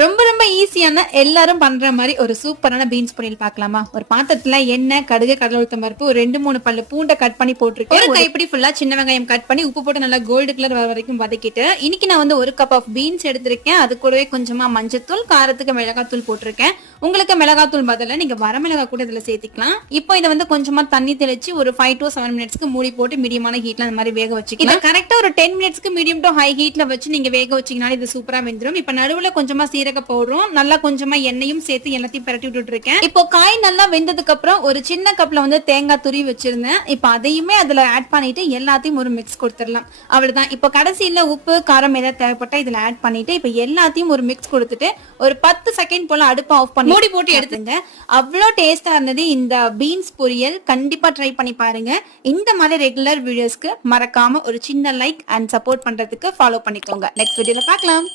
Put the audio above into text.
ரொம்ப ரொம்ப ஈஸியான எல்லாரும் பண்ற மாதிரி ஒரு சூப்பரான பீன்ஸ் பொரியல் பார்க்கலாமா? ஒரு பாத்திரத்துல எண்ணெய், கடுகு, கடலை உளுத்தம் பருப்பு, ஒரு 2-3 பல்லு பூண்டை கட் பண்ணி போட்டிருக்கேன். ஒரு கைப்பிடி ஃபுல்லா சின்ன வெங்காயம் கட் பண்ணி உப்பு போட்டு நல்லா கோல்டு கலர் வர வரைக்கும் வதக்கிட்டு, இன்னைக்கு நான் வந்து 1 கப் ஆஃப் பீன்ஸ் எடுத்திருக்கேன். அது கூடவே கொஞ்சமா மஞ்சத்தூள், காரத்துக்கு மிளகாத்தூள் போட்டிருக்கேன். உங்களுக்கு மிளகாத்தூள் பதிலா நீங்க வரமிளகாய் கூட இதுல சேர்த்துக்கலாம். இப்போ இதை வந்து கொஞ்சமா தண்ணி தெளிச்சு ஒரு 5 to 7 மினிட்ஸ்க்கு மூடி போட்டு மீடியமான ஹீட்ல அந்த மாதிரி வேக வச்சுக்கலாம். கரெக்டா ஒரு 10 மினிட்ஸ்க்கு மீடியம் டு ஹை ஹீட்ல வச்சு நீங்க வேக வச்சீங்கனால இது சூப்பரா வெந்துடும். இப்ப நடுவுல கொஞ்சமா சீரக பவுடரும் நல்லா கொஞ்சமா எண்ணெயும் சேர்த்து எல்லாத்தையும் பரட்டி விட்டுட்டு இருக்கேன். இப்போ காய் நல்லா வெந்ததுக்கு அப்புறம் ஒரு சின்ன கப்ல வந்து தேங்காய் துருவி வச்சிருந்தேன். இப்போ அதையுமே அதுல ஆட் பண்ணிட்டு எல்லாத்தையும் ஒரு மிக்ஸ் கொடுத்துடலாம். அவ்வளவுதான். இப்போ கடைசியில உப்பு காரம் ஏதாவது தேவைப்பட்டா இதுல ஆட் பண்ணிட்டு இப்போ எல்லாத்தையும் ஒரு மிக்ஸ் கொடுத்துட்டு ஒரு 10 செகண்ட் போல அடுப்பை ஆஃப் பண்ணி மூடி போட்டு எடுத்துங்க. அவ்வளோ டேஸ்டா இருந்தது இந்த பீன்ஸ் பொரியல். கண்டிப்பா ட்ரை பண்ணி பாருங்க. இந்த மாதிரி ரெகுலர் வீடியோஸ்க்கு மறக்காம ஒரு சின்ன லைக் அண்ட் சப்போர்ட் பண்றதுக்கு ஃபாலோ பண்ணிக்கோங்க. நெக்ஸ்ட் வீடியோல பார்க்கலாம்.